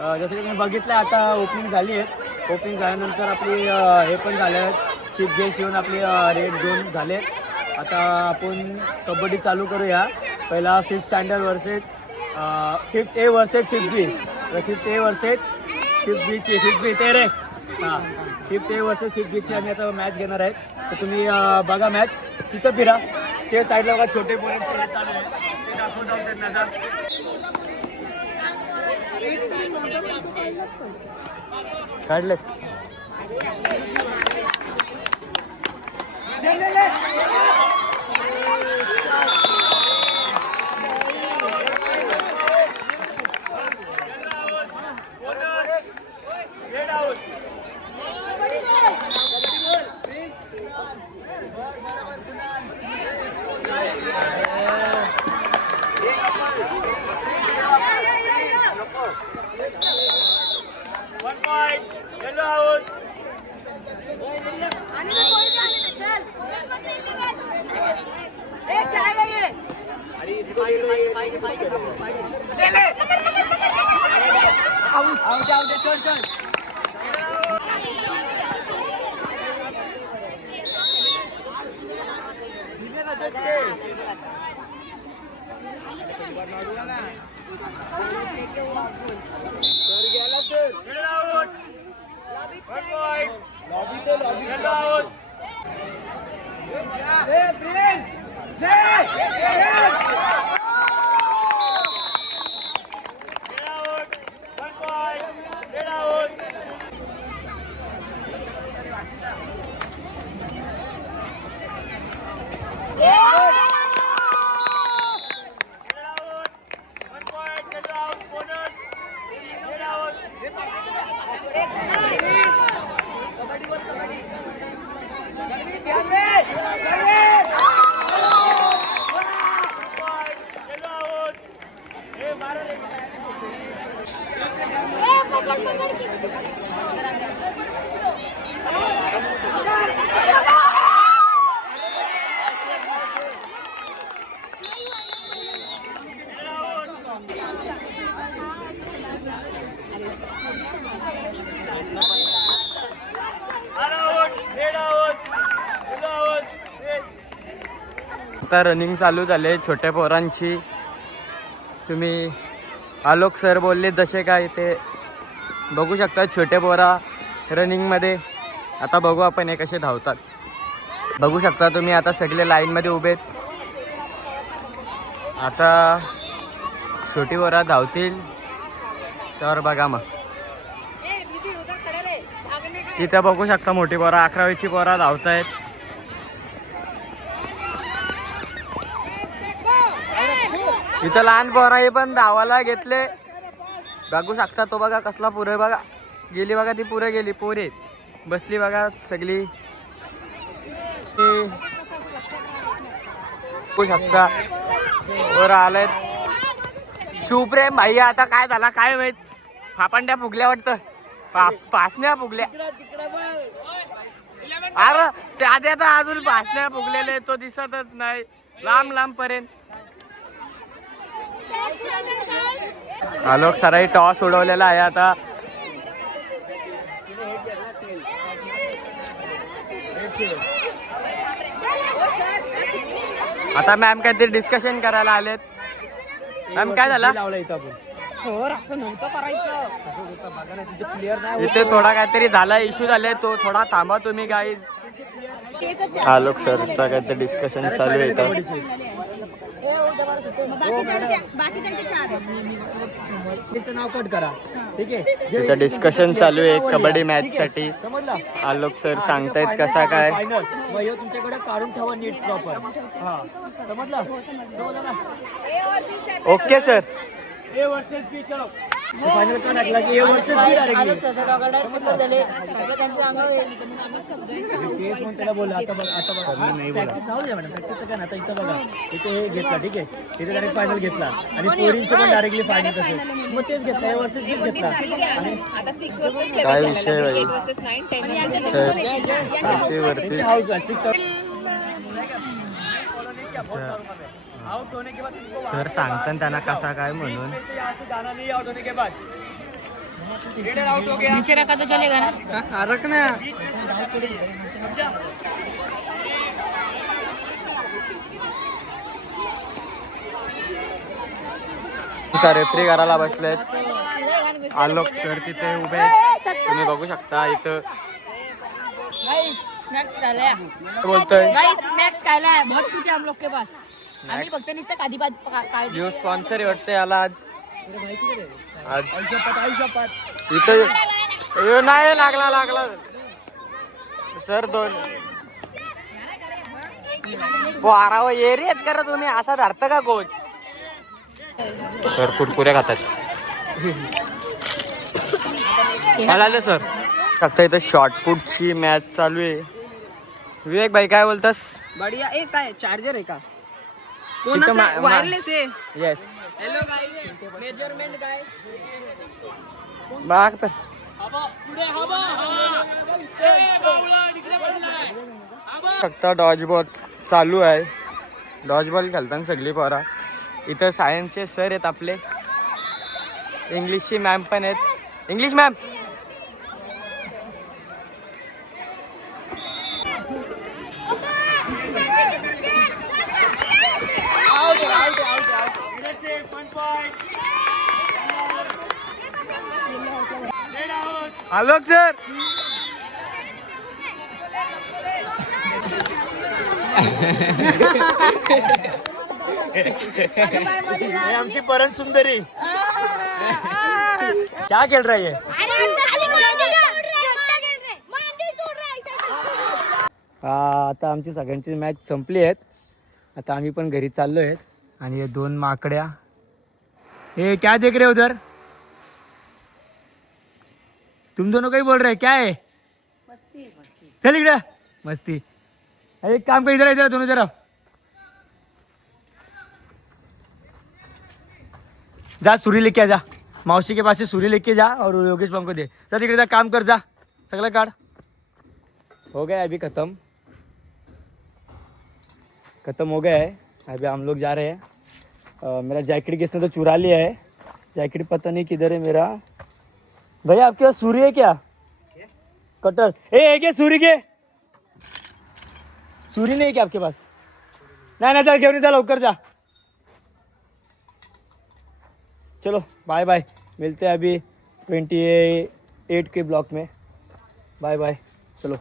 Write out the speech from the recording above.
जसं की तुम्ही बघितलं आता ओपनिंग झाली आहे. ओपनिंग झाल्यानंतर आपली हे पण झालं, चीफ गेस्ट येऊन आपली रेड 2 झाले. आता आपण कबड्डी चालू करूया. पहिला 5th standard versus 5th A versus 5th B. 5th A versus 5th B ची 5th B ते रे हां 5th A versus 5th B ची आम्ही आता मॅच घेणार आहेत. तर तुम्ही बघा मॅच. तिथं फिरा ते साईडला बघा छोटे पोरांचे हे चालू आहे ते दाखवत आहोत त्यांना. काढले आता रनिंग चालू झाले छोट्या पोरांची. तुम्ही आलोक सर बोलले जसे काय ते बघू शकता. छोटे पोरा रनिंगमध्ये. आता बघू आपण हे कसे धावतात. बघू शकता तुम्ही आता सगळे लाईनमध्ये उभे आहेत. आता छोटी पोरा धावतील तर बघा मग. तिथे बघू शकता मोठी पोरा 11वीची पोरा धावत आहेत. इथं लहान पोराही पण धावायला घेतले. बघू शकता तो बघा कसला पुरे बघा गेली बघा ती पुरे गेली. पोरे बसली बघा सगळी. बघू शकता वर आलेत. शिवप्रेम भाई आता काय झाला काय माहित. फापंड्या फुगल्या वाटतं. पासण्या फुगल्या. अरे त्या आता अजून पासण्या फुगलेले तो दिसतच नाही लांब लांब पर्यंत. आलोक सराई टॉस उडवलेला आहे. आता मॅम काहीतरी डिस्कशन करायला आलेत. मॅम काय झालं सर असं नव्हतं करायचं. इथे थोडा काहीतरी झाला इश्यू झाले तो थोडा थांबा तुम्ही गाईज. आलोक सरचा काहीतरी डिस्कशन चालू आहे. नाव कट करा ठीक आहे. इथं डिस्कशन चालू आहे कबड्डी मॅच साठी. आलोक सर सांगतायत कसा काय. तुमच्याकडे काढून ठेवा नीट प्रॉपर. हा समजलं. Okay sir. ए वर्सेस बी चलो. फायनल का टाकला की ए वर्सेस बी डायरेक्टली. तेच म्हणून त्याला बोला. आता बघा प्रॅक्टिस राहू द्या मॅडम. प्रॅक्टिस काय ना आता इथं बघा इथे हे घेतला ठीक आहे. इथे डायरेक्ट फायनल घेतला आणि पोरींचं पण डायरेक्टली फायनल कसं मग तेच घेतला. ए वर्सेस बीच घेतला. आणि काय विषय आउट होने के बाद तुमको सर सांगतात त्यांना कसा काय म्हणून. यहाँ से जाना नहीं आउट होने के बाद. लीडर आउट हो गया. नीचे रखा तो चलेगा ना. रखना. रेफरी करायला बसलेत. आलोक सर तिथे उभे आहेत. तुम्ही बघू शकता इथं स्नॅक्स खायला या. बोलतोय. गाइस स्नॅक्स खायला आहे. बहुत कुछ है हम लोग के पास. आम्ही फक्त नुसतं काधी काढ. यो स्पॉन्सर वाटते याला आज. इथं यो नाही लागला सर. दोन वाराव एरियात करा तुम्ही असा धरता का कोच. सर कुरकुरे खातात. आले सर. फक्त इथं शॉर्टपुटची मॅच चालू आहे. विवेक भाई काय बोलतास. बढ़िया. एक काय चार्जर आहे का तिथं कोणाचा वायरलेस आहे. येस हॅलो गाइस मेजरमेंट काय बाग फक्त डॉज बॉल चालू आहे. डॉज बॉल खेळताना सगळी पोरा. इथं सायन्सचे सर आहेत आपले. इंग्लिशची मॅम पण आहेत. English ma'am Alok sir. आमची परम सुंदरी क्या खेल रही है. आता आमची सगळ्यांची मॅच संपली आहेत. आता आम्ही पण घरी चाललो आहेत. आणि हे दोन माकड्या. हे क्या देख रहे हो उधर. तुम दोनों काही बोल रहे क्या है. चल इकडे मस्ती. एक काम कर इधर दोनों जरा. जा सुरी लेके आ जा. मौसी के पास से सुरी लेके जा और योगेश भाई को दे. जा तिकडे जा काम कर जा. सगळं काढ. हो गया अभी खत्म हो गया है. अभी हम लोग जा रहे हैं. मेरा जैकेट किसने तो चुरा लिया है. जैकेट पता नहीं किधर है मेरा. भैया आपके पास सूरी है क्या. कटर ए क्या सूरी के. सूरी नहीं है क्या आपके पास. नहीं चल घेऊन जा लवकर जा. चलो बाय बाय. मिलते हैं अभी 28 के ब्लॉक में. Bye bye. चलो.